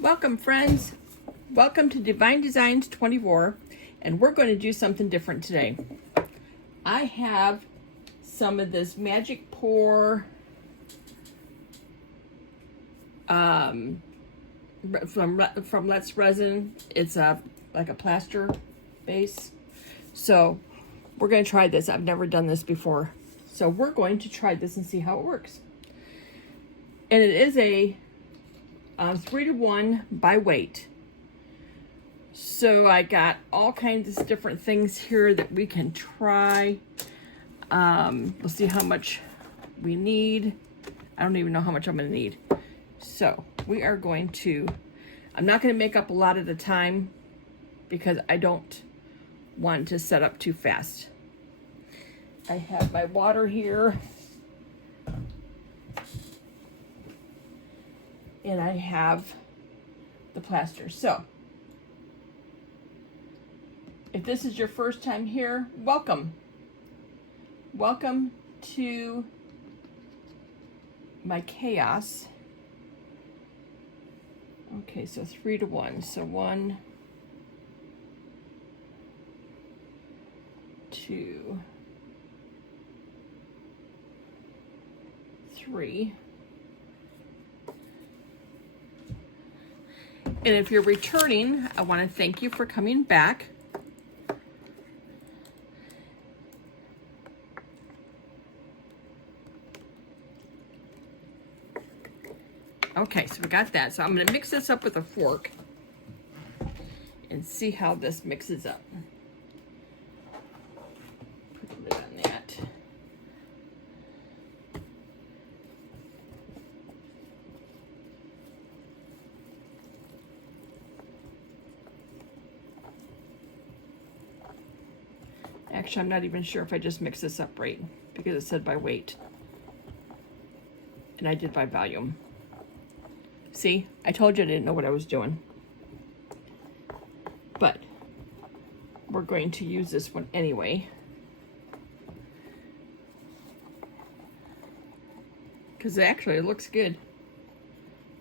Welcome, friends. Welcome to Divine Designs 24, and we're going to do something different today. I have some of this Magic Pour from Let's Resin. It's like a plaster base. So we're going to try this. I've never done this before. So we're going to try this and see how it works. And it is a 3-to-1 by weight. So I got all kinds of different things here that we can try. We'll see how much we need. I don't even know how much I'm going to need. So we are going to, I'm not going to make up a lot at a time because I don't want to set up too fast. I have my water here. And I have the plaster. So if this is your first time here, welcome. Welcome to my chaos. Okay, so 3-to-1. So 1, 2, 3. And if you're returning, I want to thank you for coming back. Okay, so we got that. So I'm going to mix this up with a fork and see how this mixes up. Put a lid on that. Actually, I'm not even sure if I just mixed this up right because it said by weight. And I did by volume. See, I told you I didn't know what I was doing. But we're going to use this one anyway. Because actually it looks good.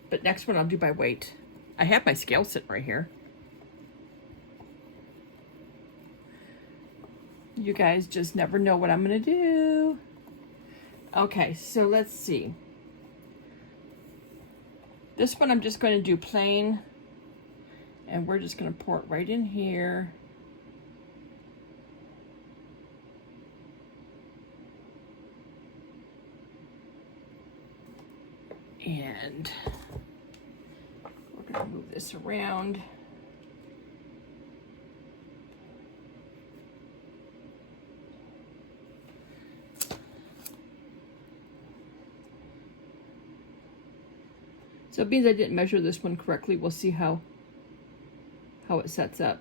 But next one I'll do by weight. I have my scale sitting right here. You guys just never know what I'm going to do. Okay, so let's see. This one I'm just going to do plain. And we're just going to pour it right in here. And we're going to move this around. So it means I didn't measure this one correctly. We'll see how it sets up.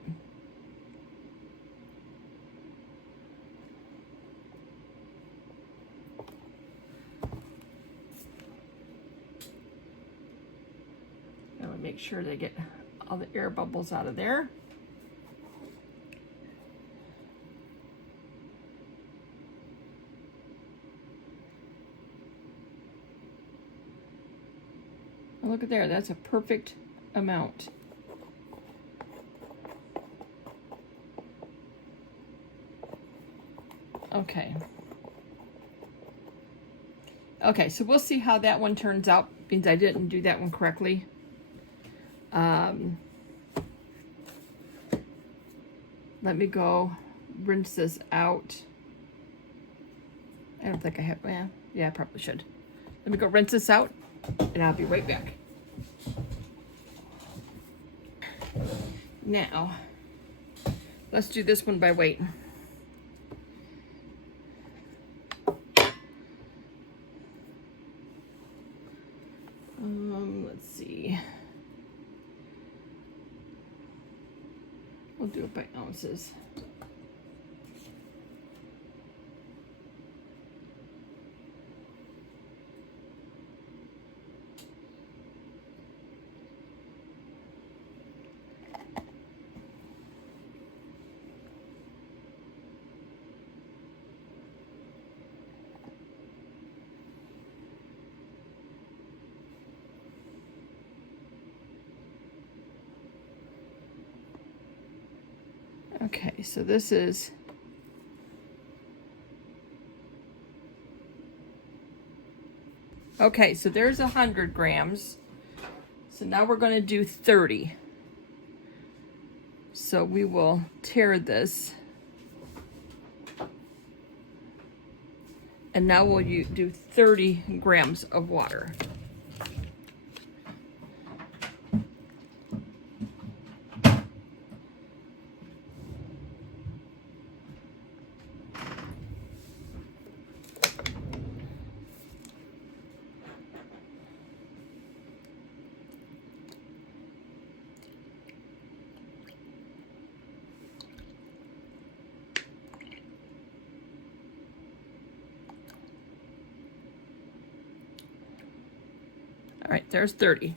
I want to make sure they get all the air bubbles out of there. Look at there, that's a perfect amount. Okay. Okay, so we'll see how that one turns out, means I didn't do that one correctly. Let me go rinse this out. I don't think I have, well, yeah, I probably should. Let me go rinse this out. And I'll be right back. Now, let's do this one by weight. Let's see. We'll do it by ounces. Okay, so this is okay, so there's 100 grams. So now we're going to do 30. So we will tare this. And now we'll do 30 grams of water. All right, there's 30.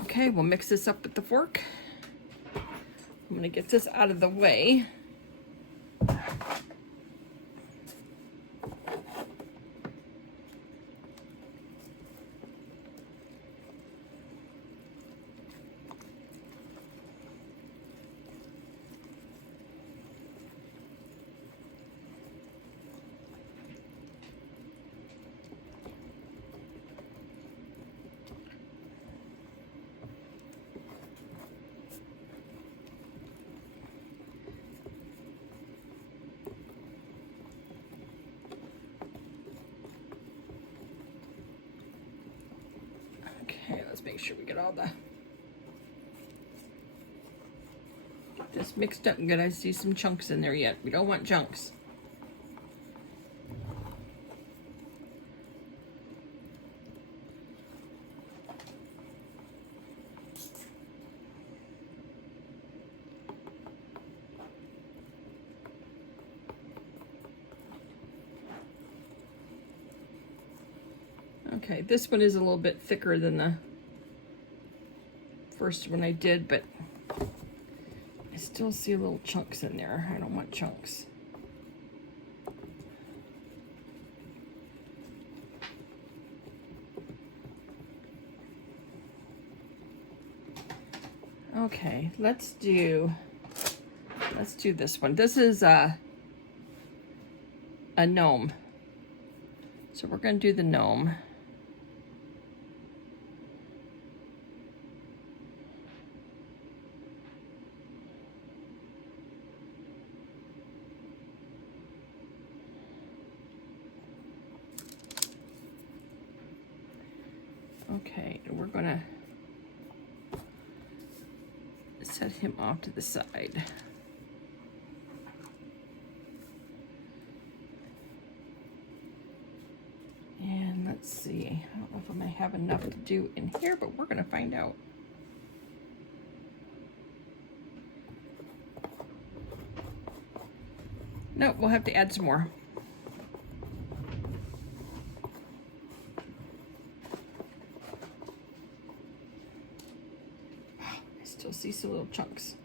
Okay, we'll mix this up with the fork. I'm gonna get this out of the way. Okay, let's make sure we get all the this mixed up good. I see some chunks in there yet. We don't want chunks. Okay, this one is a little bit thicker than the first one I did, but I still see little chunks in there. I don't want chunks. Okay, let's do this one. This is a gnome. So we're going to do the gnome. Okay, and we're gonna set him off to the side. And let's see, I don't know if I may have enough to do in here, but we're gonna find out. No, we'll have to add some more. Still see some little chunks.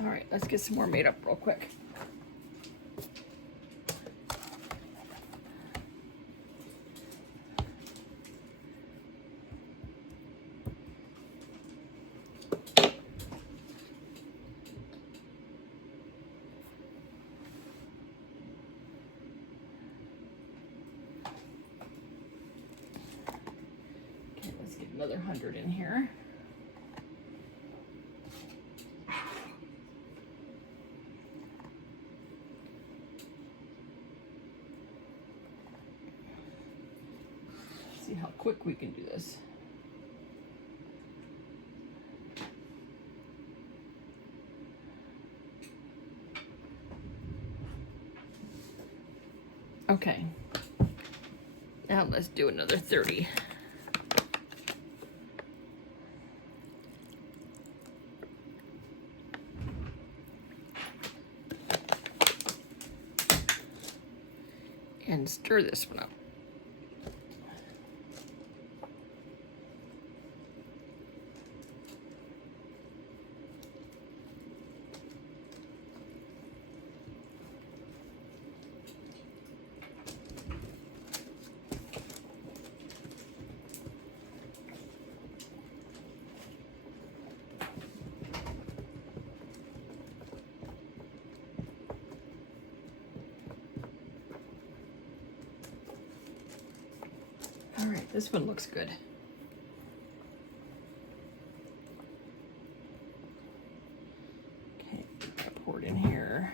All right, let's get some more made up real quick. Another 100 in here. See how quick we can do this. Okay. Now let's do another 30. And stir this one up. All right, this one looks good. Okay, pour it in here.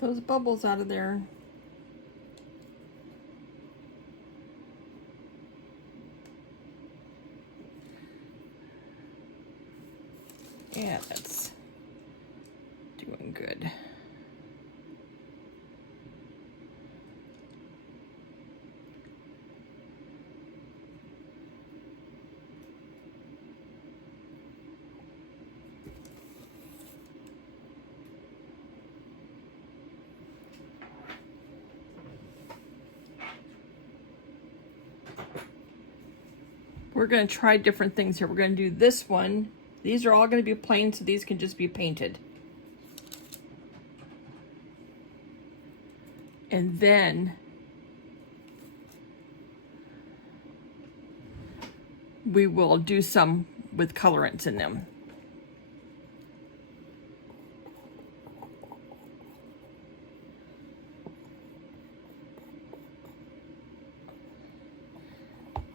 Those bubbles out of there. Yeah, that's doing good. We're going to try different things here. We're going to do this one. These are all going to be plain, so these can just be painted. And then we will do some with colorants in them.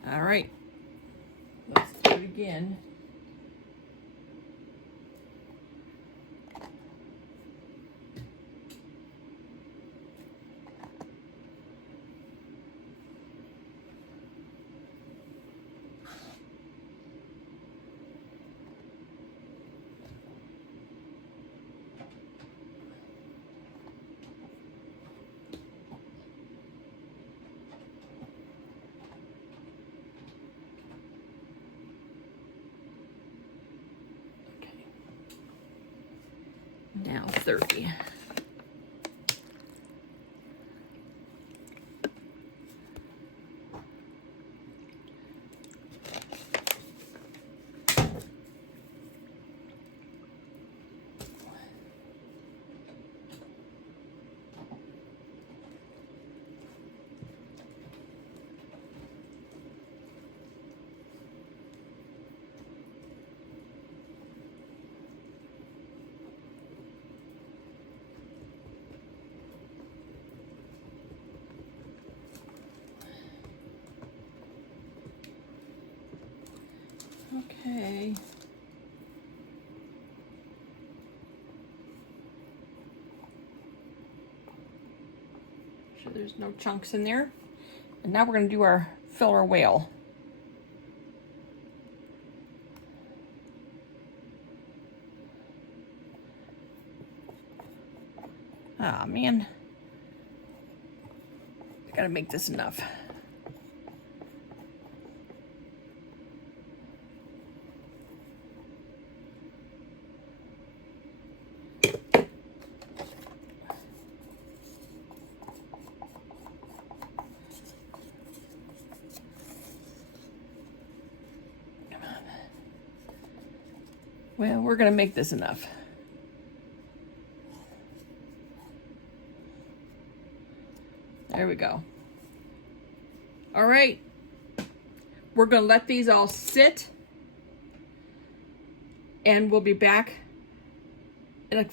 All right, let's do it again. Now 30. Okay. Sure there's no chunks in there. And now we're going to do our filler whale. Ah, man. I gotta make this enough. Well, we're going to make this enough. There we go. All right. We're going to let these all sit. And we'll be back in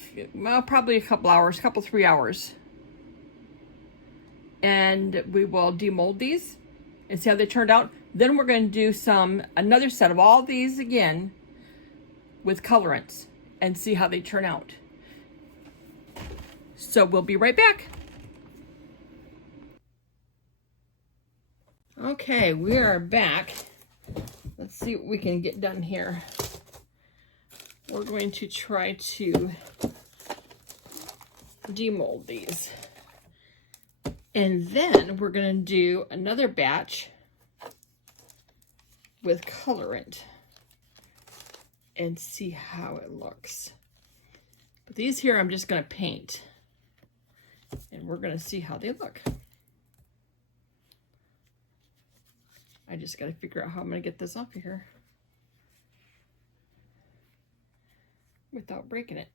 probably a couple hours, 3 hours. And we will demold these and see how they turned out. Then we're going to do another set of all these again with colorants and see how they turn out. So we'll be right back. Okay, we are back. Let's see what we can get done here. We're going to try to demold these. And then we're going to do another batch with colorant and see how it looks. But these here I'm just going to paint. And we're going to see how they look. I just got to figure out how I'm going to get this off of here without breaking it.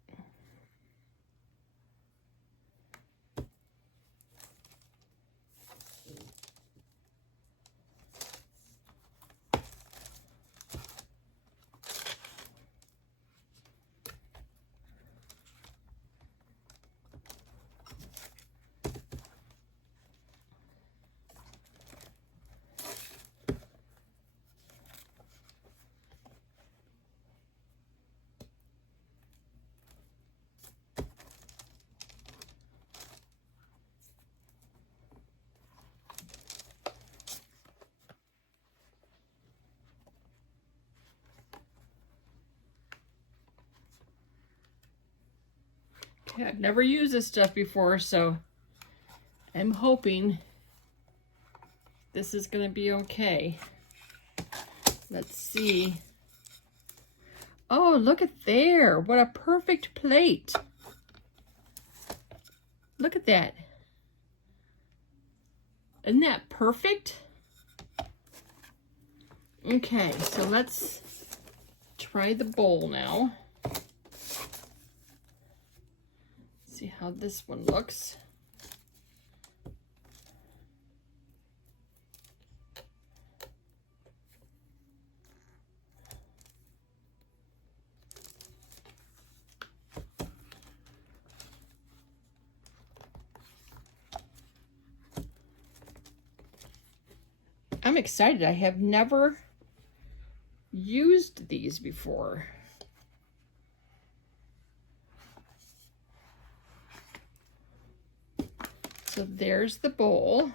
Okay, I've never used this stuff before, so I'm hoping this is going to be okay. Let's see. Oh, look at there. What a perfect plate. Look at that. Isn't that perfect? Okay, so let's try the bowl now. See how this one looks. I'm excited. I have never used these before. So there's the bowl.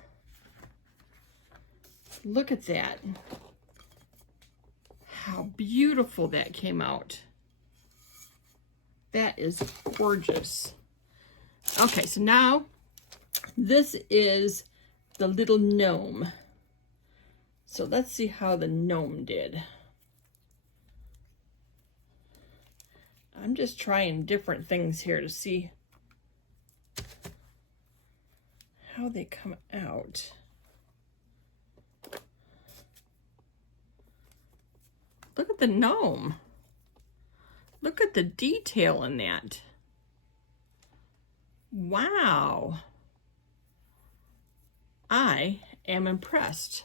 Look at that. How beautiful that came out. That is gorgeous. Okay, so now this is the little gnome. So let's see how the gnome did. I'm just trying different things here to see how they come out. Look at the gnome. Look at the detail in that. Wow. I am impressed.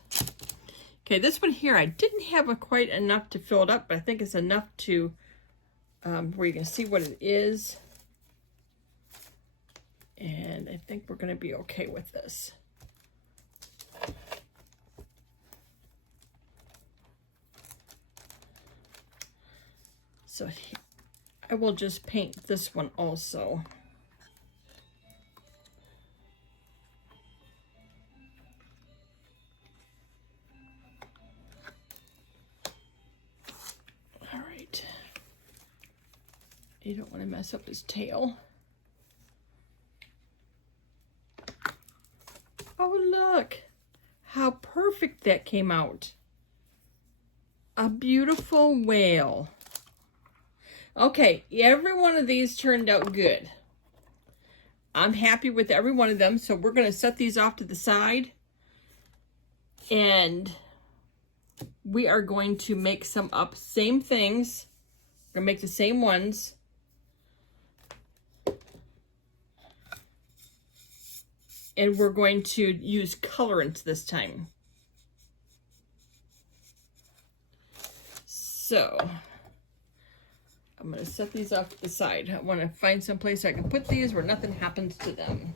Okay, this one here, I didn't have quite enough to fill it up, but I think it's enough to where you can see what it is. And I think we're going to be okay with this. So I will just paint this one also. All right. You don't want to mess up his tail. Oh, look how perfect that came out. A beautiful whale. Okay, every one of these turned out good. I'm happy with every one of them, so we're going to set these off to the side. And we are going to make some up, same things. We're going to make the same ones. And we're going to use colorants this time. So I'm going to set these off to the side. I want to find some place I can put these where nothing happens to them.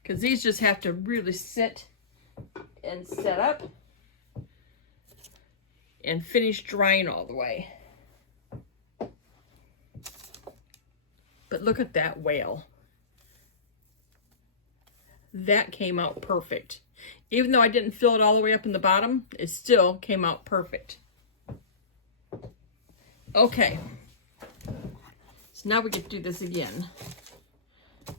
Because these just have to really sit and set up and finish drying all the way. But look at that whale. That came out perfect. Even though I didn't fill it all the way up in the bottom, it still came out perfect. Okay. So now we get to do this again.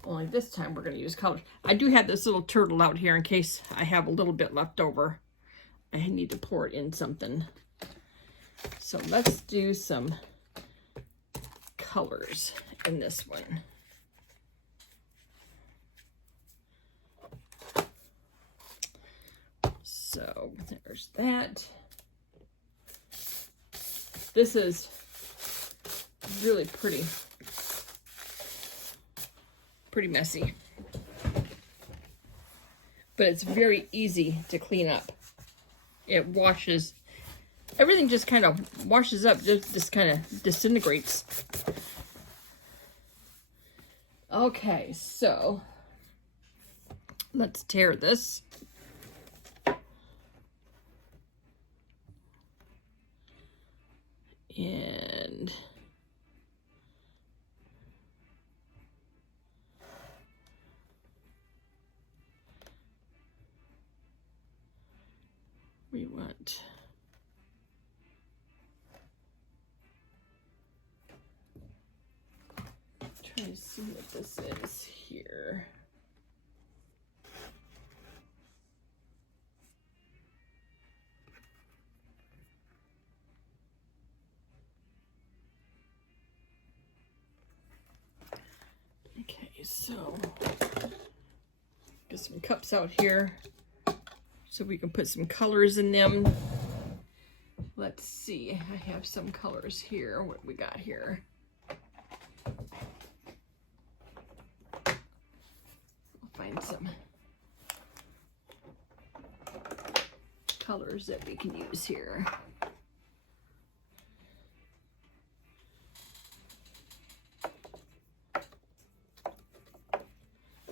Only this time we're going to use color. I do have this little turtle out here in case I have a little bit left over. I need to pour it in something. So let's do some colors in this one. So there's that. This is really pretty messy, but it's very easy to clean up. It washes, everything just kind of washes up, just kind of disintegrates. Okay, so let's tear this. And we want try to see what this is here. Okay, so get some cups out here so we can put some colors in them. Let's see, I have some colors here. What we got here? I'll find some colors that we can use here.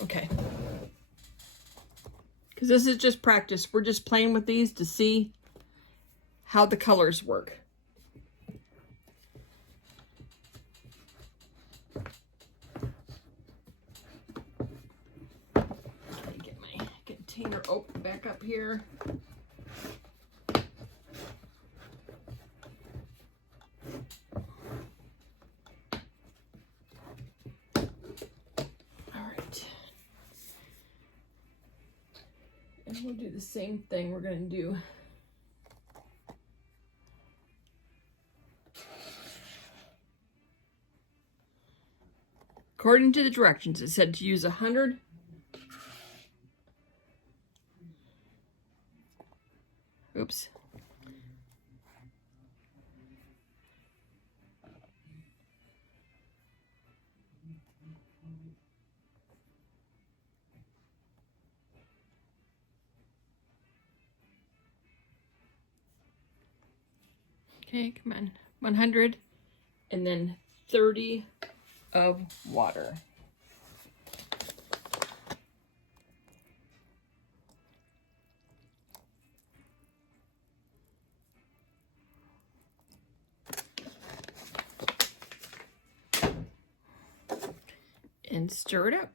Okay. Because this is just practice. We're just playing with these to see how the colors work. Okay, get my container open back up here. And we'll do the same thing. We're going to do according to the directions. It said to use 100. Oops. Okay, come on. 100 and then 30 of water. And stir it up.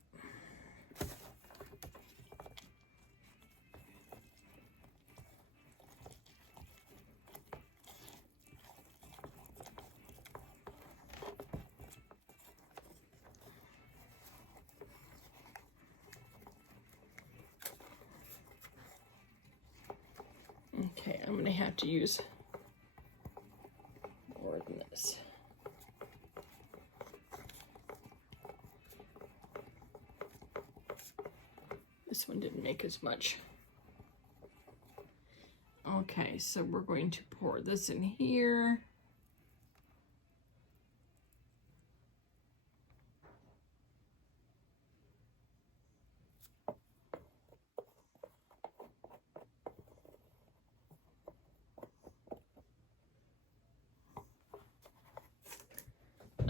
Okay, I'm going to have to use more than this. This one didn't make as much. Okay, so we're going to pour this in here.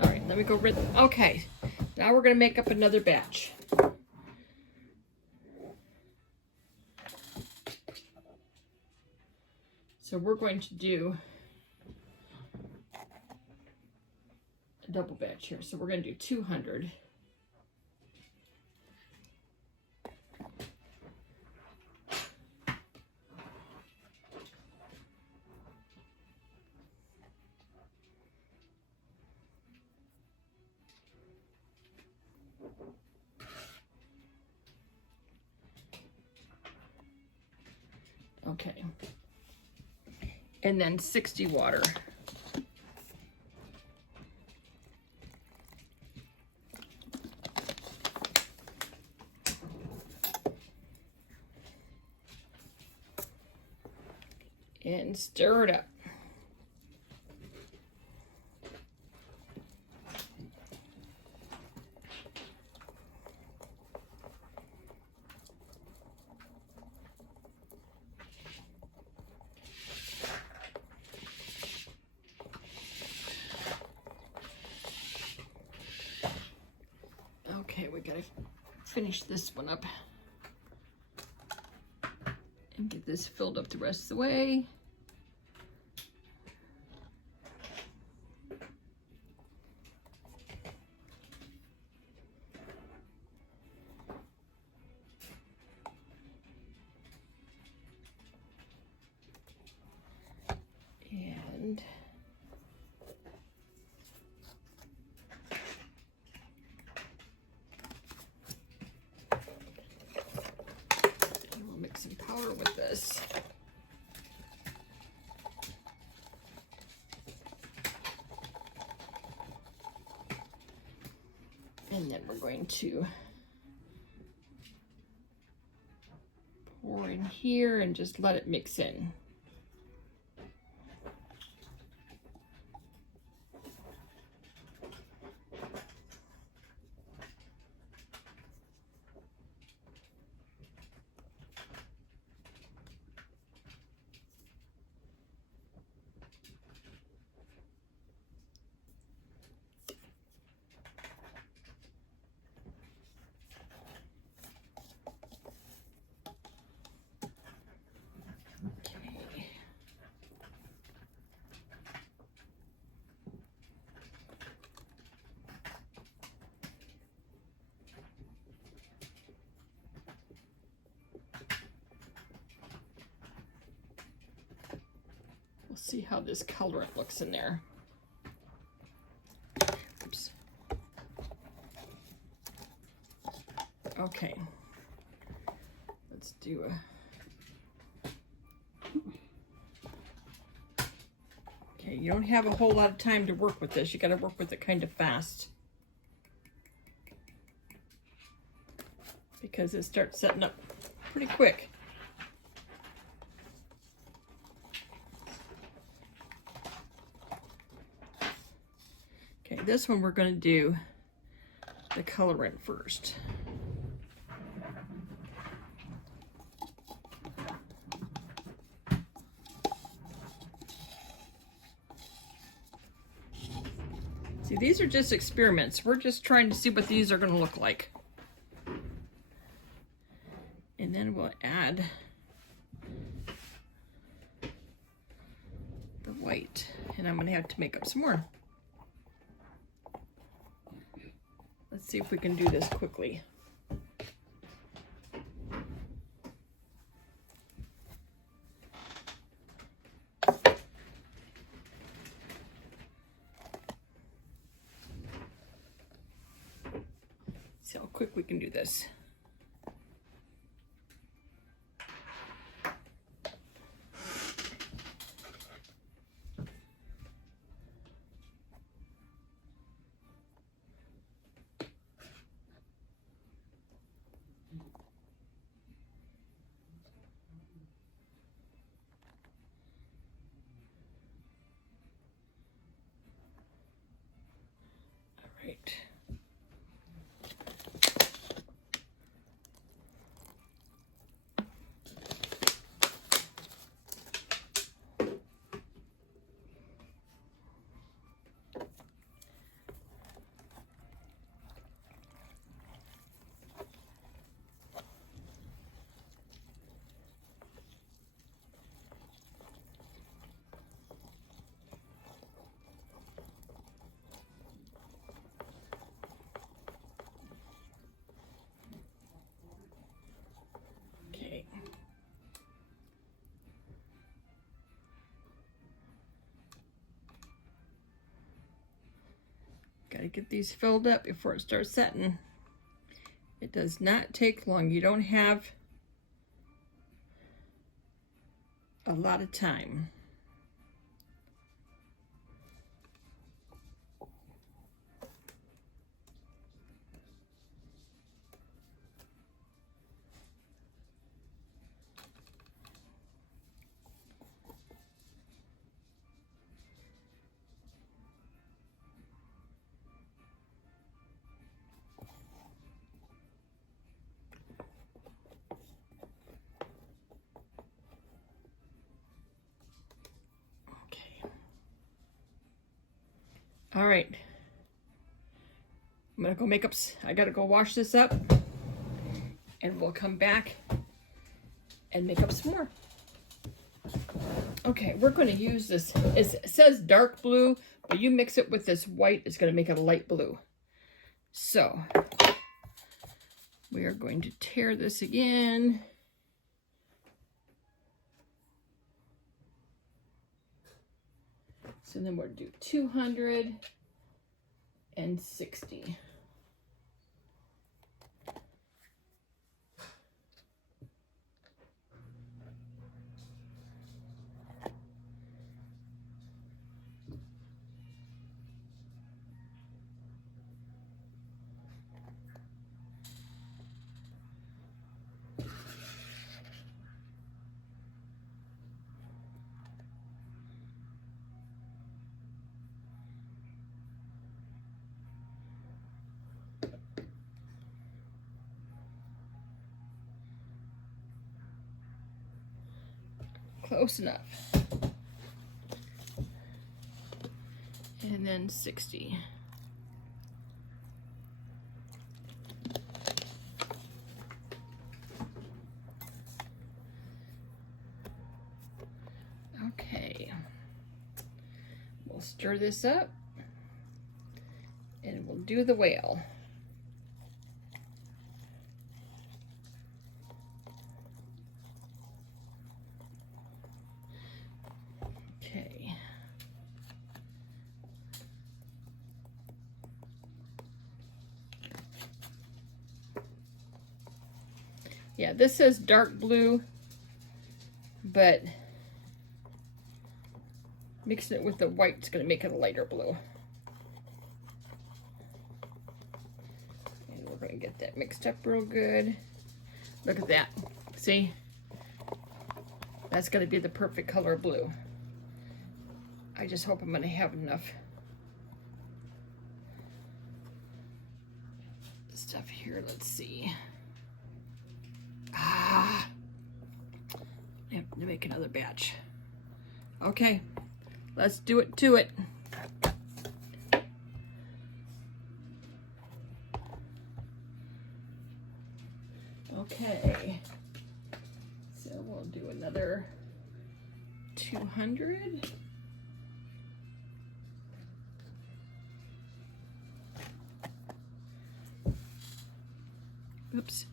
All right, let me go rid. Okay, now we're going to make up another batch. So we're going to do a double batch here. So we're going to do 200. Okay. And then 60 water. and stir it up. Okay, we gotta finish this one up and get this filled up the rest of the way. And we'll mix some powder with this. And then we're going to pour in here and just let it mix in. We'll see how this colorant looks in there. Oops. Okay. Let's do a... Okay, you don't have a whole lot of time to work with this. You got to work with it kind of fast, because it starts setting up pretty quick. Okay, this one we're going to do the colorant first. See, these are just experiments. We're just trying to see what these are going to look like. And then we'll add the white. And I'm going to have to make up some more. Let's see if we can do this quickly. See how quick we can do this. Right. Gotta get these filled up before it starts setting. It does not take long. You don't have a lot of time. All right. I'm gonna go make up, I gotta go wash this up and we'll come back and make up some more. Okay, we're gonna use this, it says dark blue, but you mix it with this white, it's gonna make it a light blue. So, we are going to tear this again. So then we'll do 260. Close enough. And then 60. Okay. We'll stir this up and we'll do the whale. Okay. Yeah, this says dark blue, but mixing it with the white is going to make it a lighter blue. And we're going to get that mixed up real good. Look at that. See? That's going to be the perfect color of blue. I just hope I'm going to have enough stuff here. Let's see. I have to make another batch. Okay, let's do it to it. Okay, so we'll do another 200. Oops.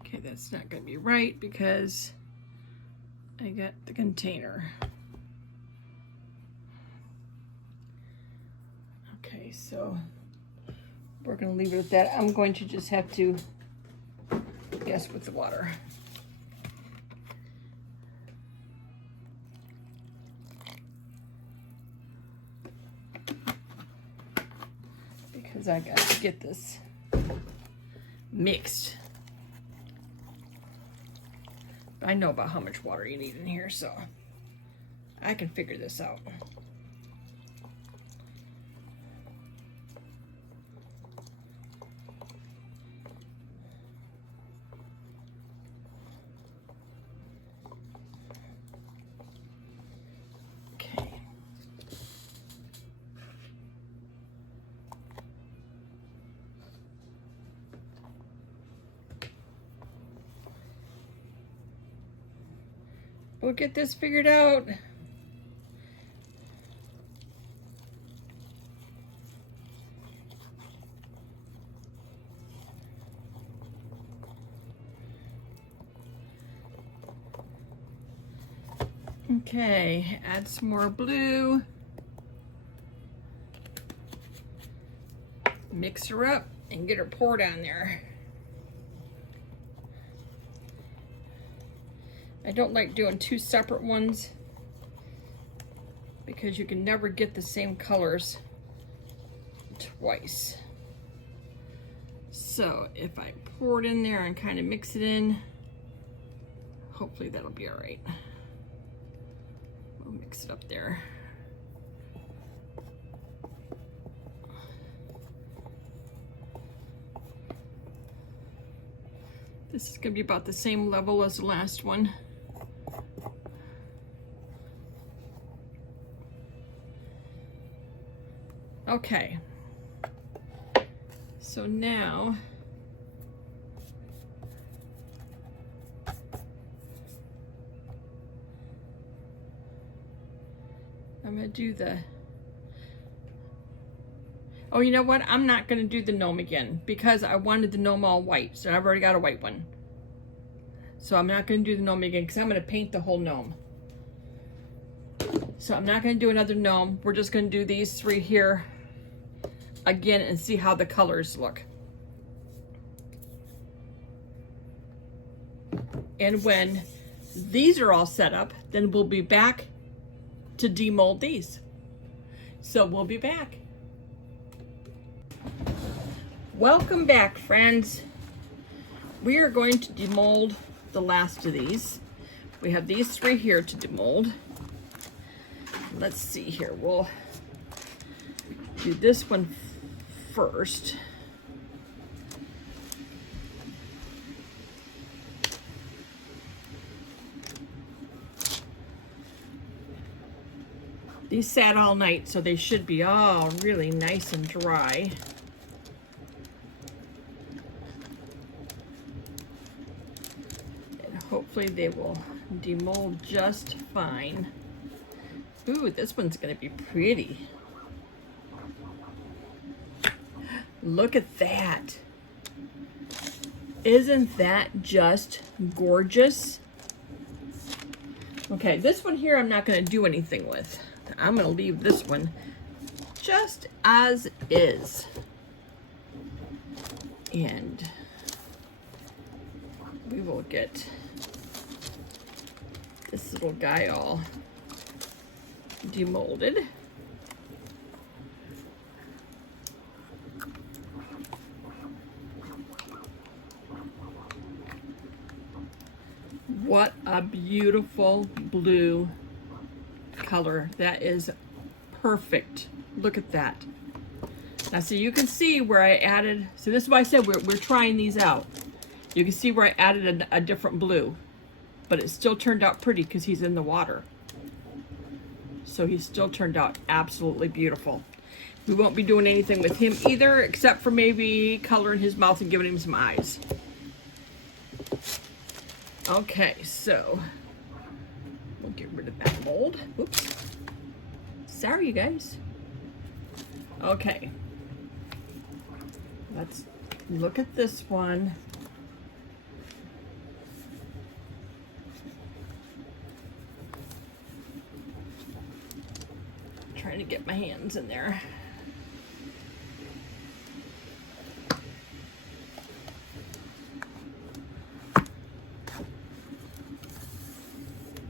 Okay, that's not going to be right because I got the container. Okay, so we're going to leave it at that. I'm going to just have to guess with the water. Because I got to get this mixed. I know about how much water you need in here, so I can figure this out. Okay. We'll get this figured out. Okay, add some more blue. Mix her up and get her poured on there. I don't like doing two separate ones because you can never get the same colors twice. So if I pour it in there and kind of mix it in, hopefully that'll be all right. We'll mix it up there. This is gonna be about the same level as the last one. Okay. So now I'm gonna do the, oh, you know what? I'm not gonna do the gnome again because I wanted the gnome all white. So I've already got a white one. So I'm not gonna do the gnome again because I'm gonna paint the whole gnome. So I'm not gonna do another gnome. We're just gonna do these three here again and see how the colors look. And when these are all set up, then we'll be back to demold these. So we'll be back. Welcome back, friends. We are going to demold the last of these. We have these three here to demold. Let's see here. We'll do this one first. These sat all night, so they should be all really nice and dry. And hopefully they will demold just fine. Ooh, this one's gonna be pretty. Look at that. Isn't that just gorgeous? Okay, this one here I'm not gonna do anything with. I'm gonna leave this one just as is. And we will get this little guy all demolded. What a beautiful blue color. That is perfect. Look at that. Now, so you can see where I added, so this is why I said we're trying these out. You can see where I added a different blue, but it still turned out pretty because he's in the water. So he still turned out absolutely beautiful. We won't be doing anything with him either, except for maybe coloring his mouth and giving him some eyes. Okay, so we'll get rid of that mold. Oops. Sorry, you guys. Okay. Let's look at this one. Trying to get my hands in there.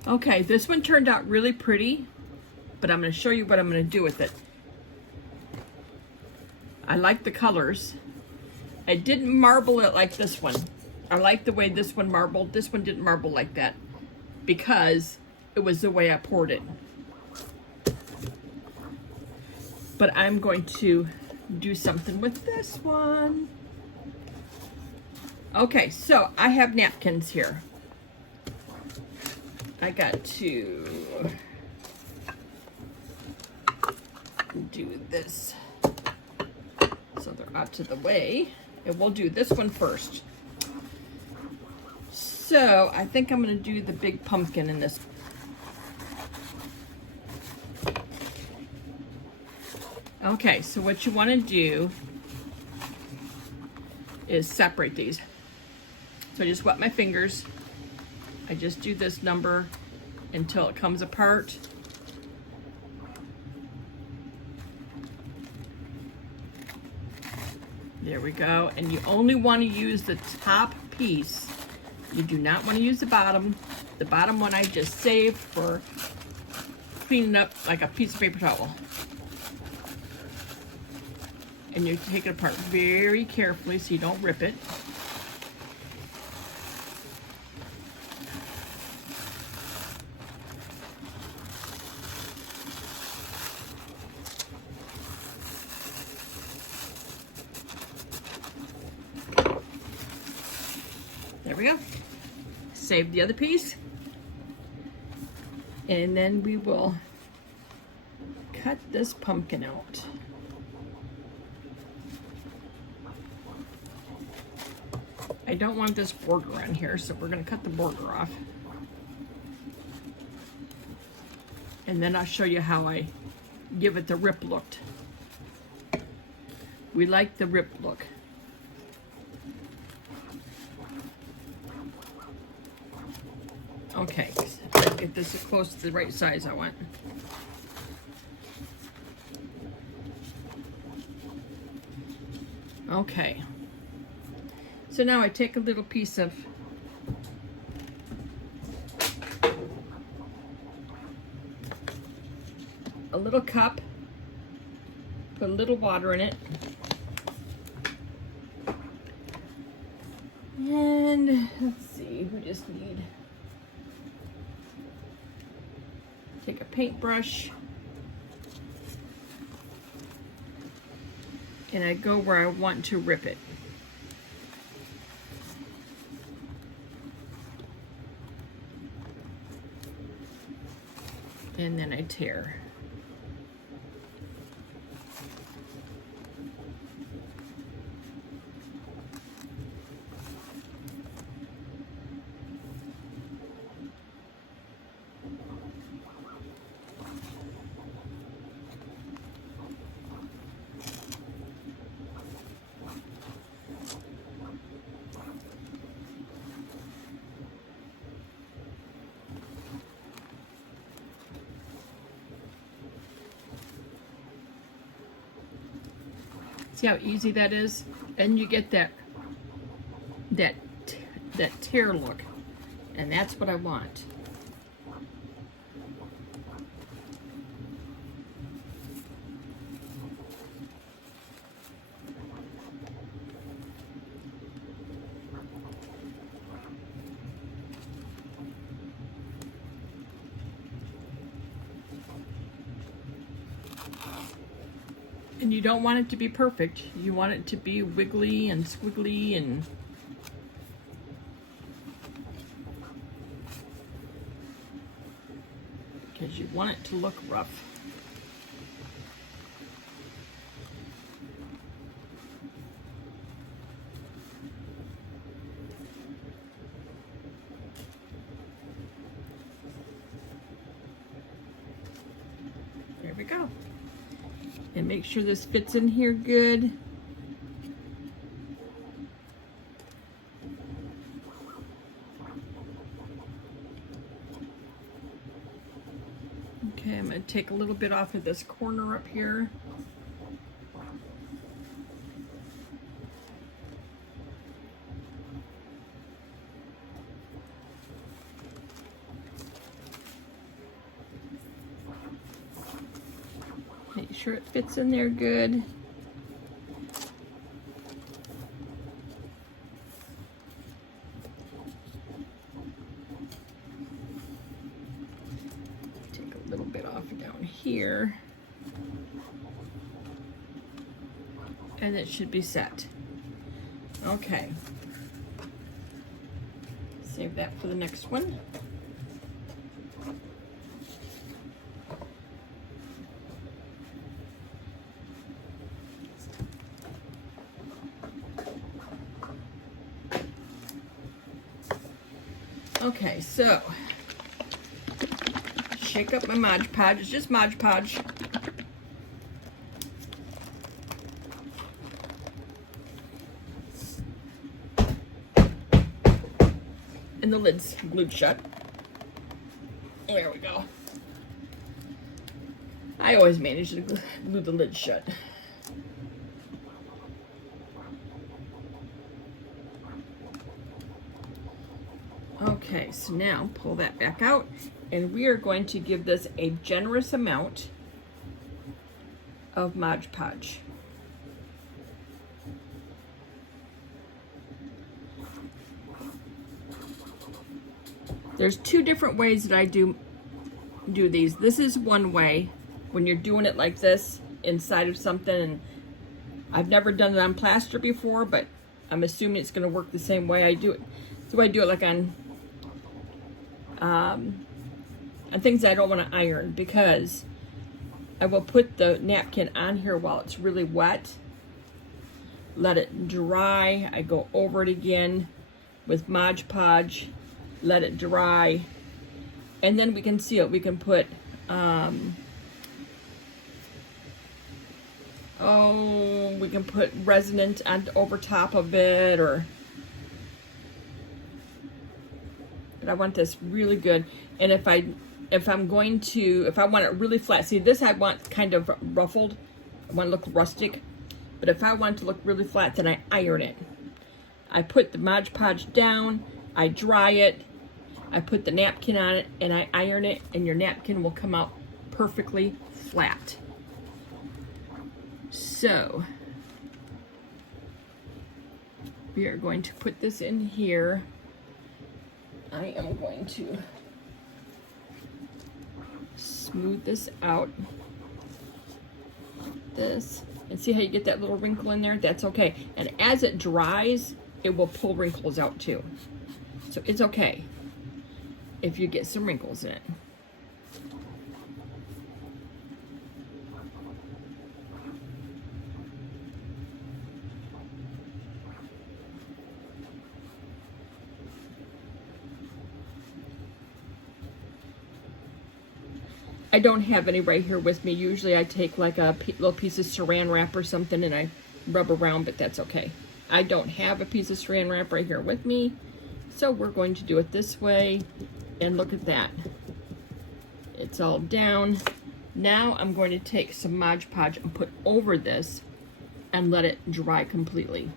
Okay, this one turned out really pretty, but I'm going to show you what I'm going to do with it. I like the colors. I didn't marble it like this one. I like the way this one marbled. This one didn't marble like that because it was the way I poured it. But I'm going to do something with this one. Okay, so I have napkins here. I got to do this so they're out of the way. And we'll do this one first. So I think I'm going to do the big pumpkin in this. Okay, so what you want to do is separate these. So I just wet my fingers. I just do this number until it comes apart. There we go. And you only want to use the top piece. You do not want to use the bottom. The bottom one I just saved for cleaning up like a piece of paper towel. And you take it apart very carefully so you don't rip it. There we go. Save the other piece. And then we will cut this pumpkin out. I don't want this border on here, so we're going to cut the border off. And then I'll show you how I give it the rip look. We like the rip look. Okay, get this as close to the right size I want. Okay. So now I take a little piece of a little cup, put a little water in it, and let's see, we just need, take a paintbrush, and I go where I want to rip it. And then I tear. See how easy that is? And you get that tear look. And that's what I want. And you don't want it to be perfect. You want it to be wiggly and squiggly and because you want it to look rough. There we go. And make sure this fits in here good. Okay, I'm going to take a little bit off of this corner up here. Make sure it fits in there good. Take a little bit off down here. And it should be set. Okay. Save that for the next one. Okay, so shake up my Mod Podge. It's just Mod Podge. And the lid's glued shut. There we go. I always manage to glue the lid shut. Okay, so now pull that back out, and we are going to give this a generous amount of Mod Podge. There's two different ways that I do these. This is one way when you're doing it like this inside of something, and I've never done it on plaster before, but I'm assuming it's going to work the same way I do it. So I do it like on things I don't want to iron, because I will put the napkin on here while it's really wet, let it dry. I go over it again with Mod Podge, let it dry, and then we can seal it. We can put we can put Resin on over top of it, or, but I want this really good. And if I want it really flat, see this I want kind of ruffled, I want it to look rustic, but if I want it to look really flat, then I iron it. I put the Mod Podge down, I dry it, I put the napkin on it, and I iron it, and your napkin will come out perfectly flat. So we are going to put this in here. I am going to smooth this out like this, and see how you get that little wrinkle in there? That's okay. And as it dries, it will pull wrinkles out too. So it's okay if you get some wrinkles in it. I don't have any right here with me. Usually I take like a little piece of saran wrap or something and I rub around, but that's okay. I don't have a piece of saran wrap right here with me, so we're going to do it this way. And look at that. It's all down. Now I'm going to take some Mod Podge and put over this and let it dry completely.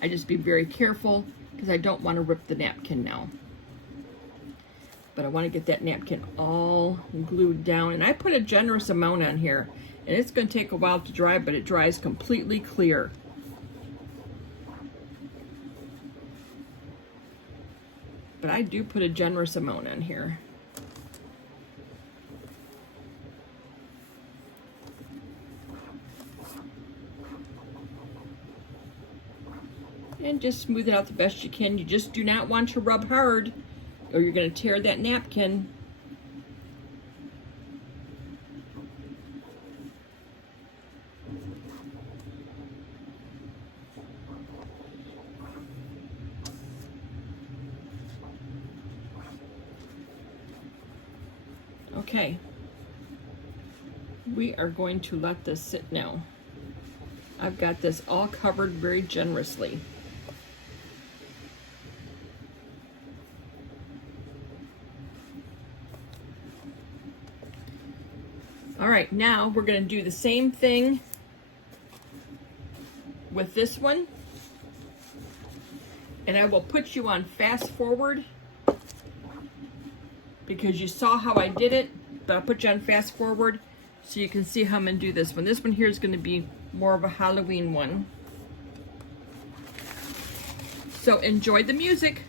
I just be very careful because I don't want to rip the napkin now. But I want to get that napkin all glued down. And I put a generous amount on here. And it's going to take a while to dry, but it dries completely clear. But I do put a generous amount on here. And just smooth it out the best you can. You just do not want to rub hard, or you're going to tear that napkin. Okay, we are going to let this sit now. I've got this all covered very generously. All right, now we're going to do the same thing with this one. And I will put you on fast forward because you saw how I did it, but I'll put you on fast forward so you can see how I'm going to do this one. This one here is going to be more of a Halloween one. So enjoy the music.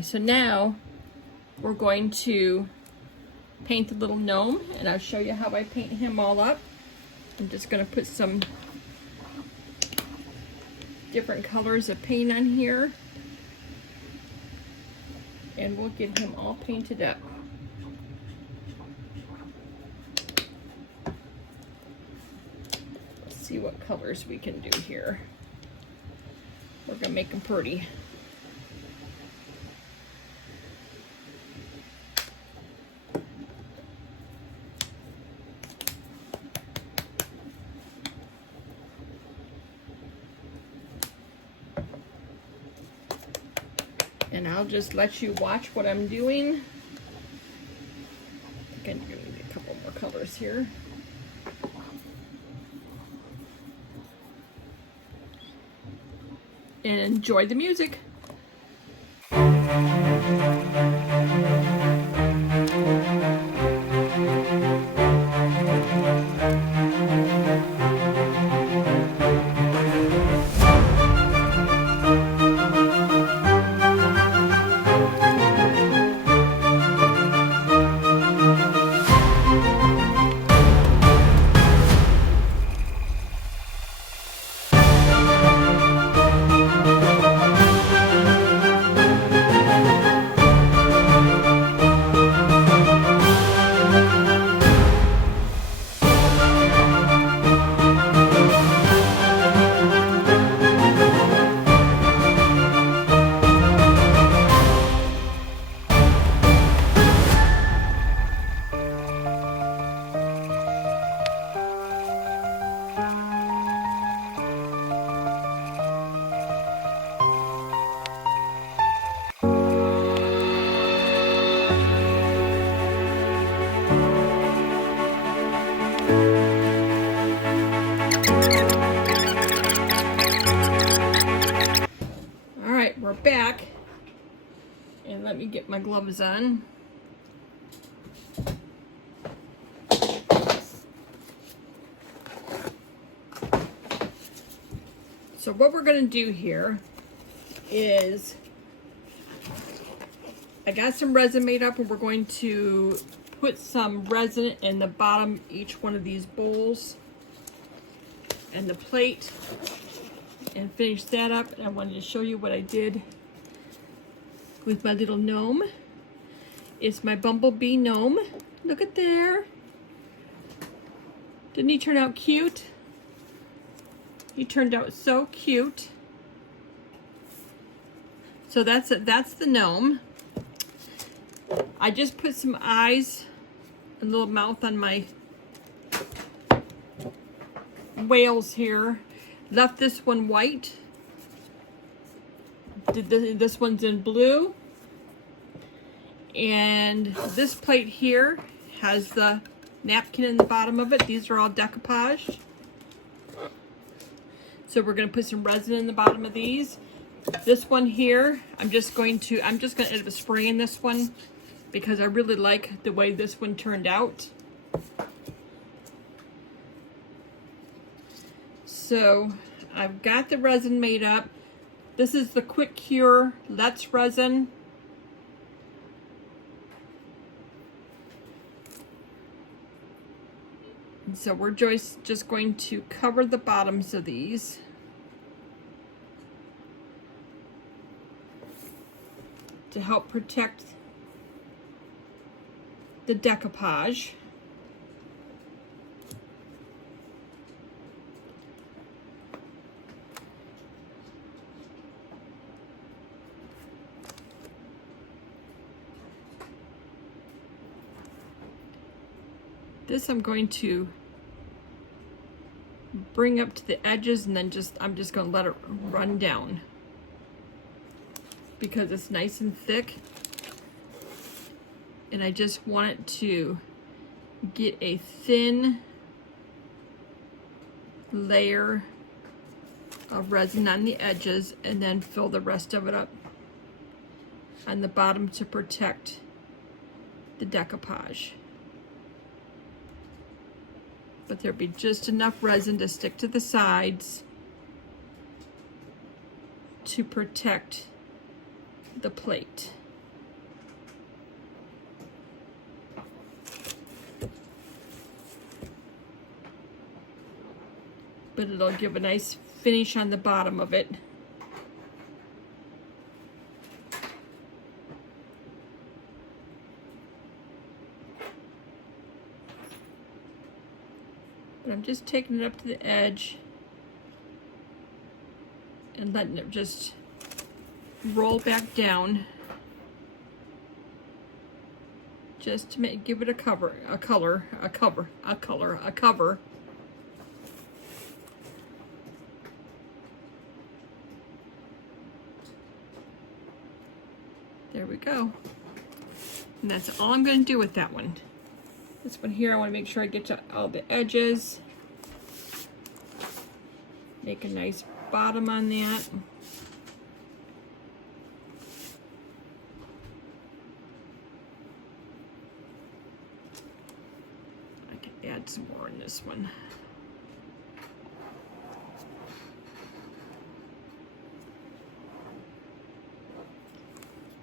Okay, so now we're going to paint the little gnome, and I'll show you how I paint him all up. I'm just going to put some different colors of paint on here, and we'll get him all painted up. Let's see what colors we can do here. We're going to make him pretty. And I'll just let you watch what I'm doing. I think I need a couple more colors here. And enjoy the music. We're back, and let me get my gloves on. So what we're going to do here is, I got some resin made up, and we're going to put some resin in the bottom of each one of these bowls and the plate, and finish that up. And I wanted to show you what I did with my little gnome. It's my bumblebee gnome. Look at there. Didn't he turn out cute? He turned out so cute. So that's it. That's the gnome. I just put some eyes and little mouth on my whales here. Left this one white. This one's in blue. And this plate here has the napkin in the bottom of it. These are all decoupaged. So we're going to put some resin in the bottom of these. This one here, I'm just going to end up spraying this one because I really like the way this one turned out. So I've got the resin made up. This is the Quick Cure Let's resin. And so we're just going to cover the bottoms of these. To help protect the decoupage. This I'm going to bring up to the edges, and then I'm just going to let it run down because it's nice and thick, and I just want it to get a thin layer of resin on the edges, and then fill the rest of it up on the bottom to protect the decoupage. But there'll be just enough resin to stick to the sides to protect the plate. but it'll give a nice finish on the bottom of it. But I'm just taking it up to the edge and letting it just roll back down, just to give it a cover. There we go. And that's all I'm going to do with that one. This one here, I want to make sure I get to all the edges. Make a nice bottom on that. I can add some more in this one.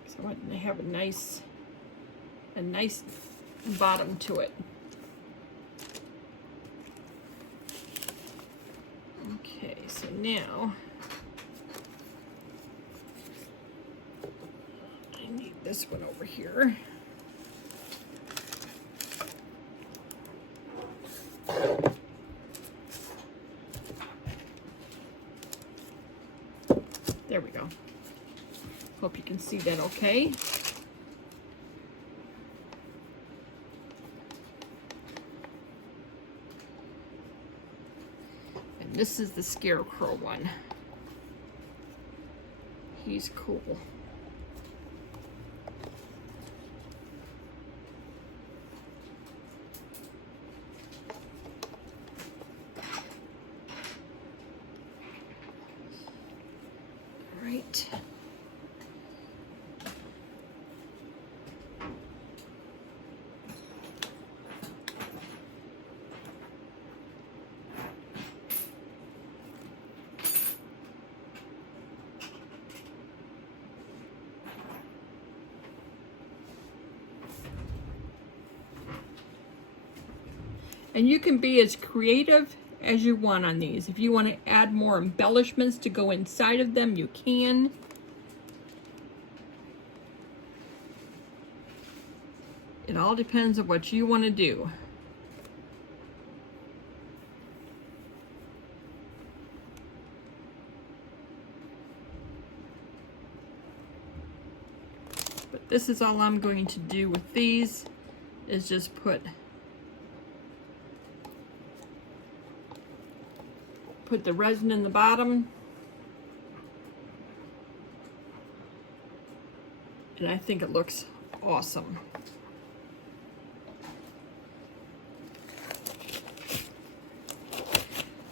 So I want to have a nice bottom to it. Okay, so now I need this one over here. There we go. Hope you can see that okay. This is the Scarecrow one. He's cool. All right. And you can be as creative as you want on these. If you want to add more embellishments to go inside of them, you can. It all depends on what you want to do. But this is all I'm going to do with these, is just put the resin in the bottom, and I think it looks awesome.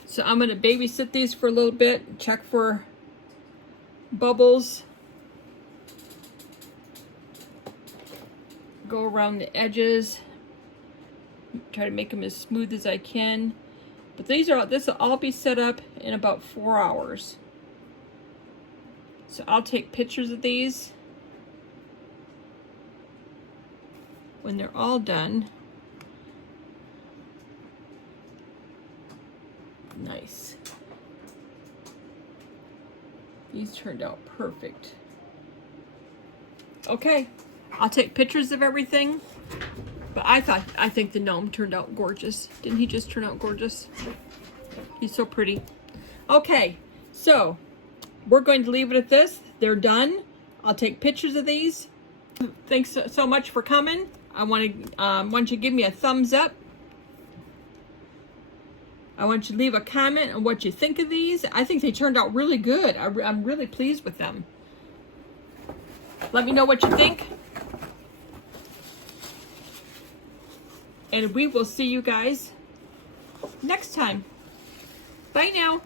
So I'm going to babysit these for a little bit, check for bubbles, go around the edges, try to make them as smooth as I can. But this will all be set up in about 4 hours. So I'll take pictures of these when they're all done. Nice. These turned out perfect. Okay, I'll take pictures of everything. But I think the gnome turned out gorgeous. Didn't he just turn out gorgeous? He's so pretty. Okay, so we're going to leave it at this. They're done. I'll take pictures of these. Thanks so much for coming. I want you to give me a thumbs up. I want you to leave a comment on what you think of these. I think they turned out really good. I'm really pleased with them. Let me know what you think. And we will see you guys next time. Bye now.